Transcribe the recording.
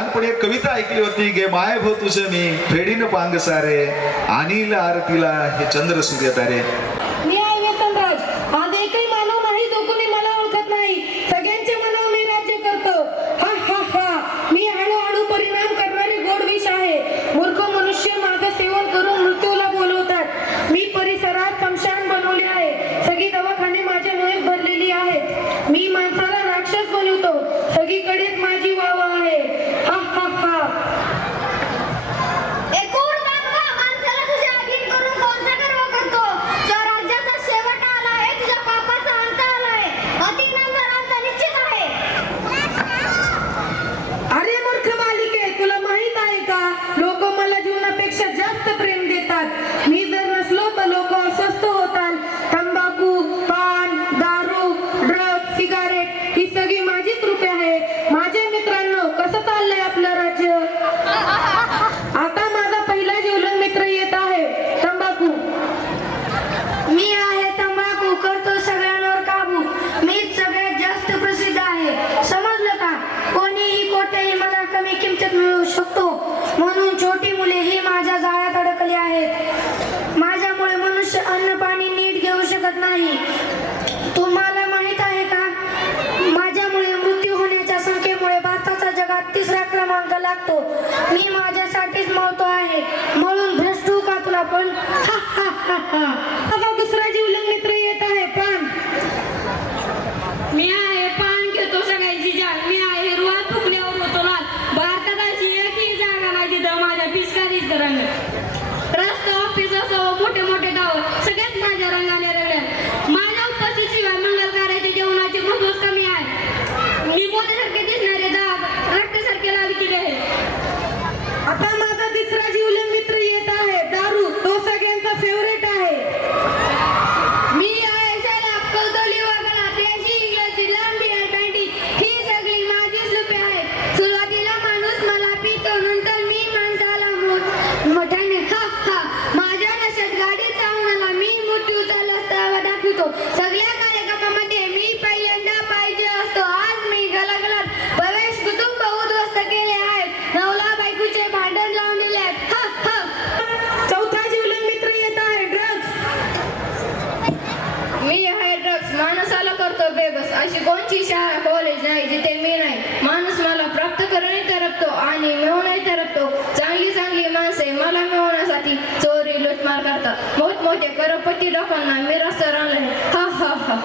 लहानपणी एक कविता ऐकली होती गे माय भो तुझं मी फेडीन पांग सारे अनिल आरतीला हे चंद्र सूर्य तारे. मी आहे व्यसनराज. आज एकही मानव नाही जो कोणी मला ओळखत नाही. सगळ्यांच्या मनावर मी राज्य करतो. हा हा हा. मी हळूहळू परिणाम करणारी गोड विष आहे. मूर्ख मनुष्य माझं सेवन करून मृत्यूला बोलवतात. मी परिसरात स्मशान बनवले आहे. सगळी दवाखाने माझ्यामुळे भरलेली आहेत. मी माणसाला राक्षस बनवतो. सगळीकडेच माझी वाव आहे. हा हा हा. अरे मूर्ख बालिके, तुला माहित आहे का लोक मला जीवनापेक्षा जास्त प्रेम देतात. मी जर नसलो तर लोक अस्वस्थ होतात. तंबाखू, पान, दारू, ड्रग्ज, सिगारेट ही सगळी माझीच रूपे आहे. माझ्या मित्रांनो, कसं चाललंय आपलं राज्य? आता माझा पहिला जीवलग मित्र येत आहे, तंबाखू. मी आहे तंबाखू, करतो सगळ्यांवर काबू. मीच सगळ्यात जास्त प्रसिद्ध आहे. समजलं का? कोणीही कोठेही मला कमी किमतीत मिळू शकतो. म्हणून छोटी मुलेही माझ्या जाळ्यात अडकली आहेत. माझ्यामुळे मनुष्य अन्न पाणी नीट घेऊ शकत नाही. तुम्हाला माहित आहे का, माझ्यामुळे मृत्यू होण्याच्या संख्येमुळे भारताचा जगात 3रा क्रमांक लागतो. मी माझ्यासाठीच मरतो आहे. म्हणून भ्रष्ट का तुला पण? हा हा हा हा. आता दुसरा जीवलग मित्र येत आहे, पान. मी आहे पान घेतो सगळ्यांची जाग. मी आहे हिरवा फुकण्यावर होतो लाल. भारतात अशी एकही जागा नाही तिथं माझ्या पिचकारीच रंग. रस्ता ऑफिस असो मोठे मोठे गाव सगळ्यात माझ्या रंगाने रंगल्या. माझ्या उपस्थितीशिवाय मंगल कार्याच्या जेवणाचे महत्वच कमी आहे. मी मोठ्यासारखे दिसणारे दाग रक्तासारखे लाल केले आहे. आता माझा तिसरा जीवलग मित्र येत आहे, दारू. तो सगळ्यांचा फेवरेट आहे. मी आहे सैलाब, कौतुली वगळा, देशी इंग्रजी लांबी आणि पॅन्टी ही सगळी माझीच लुपे आहेत. सुरुवातीला माणूस मला पितो, नंतर मी माणसाला मोठ्याने हा हा. माझ्या नशेत गाडी चालवण्याला मी मृत्यूचा रस्ता दाखवतो. सगळ्या कार्यक्रमामध्ये मी पहिल्यांदा पाहिजे असतो. आज मी गलागलात प्रवेश कुटुंब उद्ध्वस्त केले आहेत. नवला बायकोचे भांडण लावून दिले आहेत. हा हा. चौथा जीवलग मित्र येत आहे, ड्रग्ज. मी आहे ड्रग्स, माणसाला करतो बेबस. अशी कोणची शाळा कॉलेज नाही जिथे मी नाही. माणूस मला प्राप्त करूनही तरपतो आणि मिळवूनही तरपतो. चांगली चांगली माणसे मला मिळवण्यासाठी चोरी लुटमार करतात. मोठमोठे करोडपती लोकांना मी रस्ता राहिला. हा हा हा.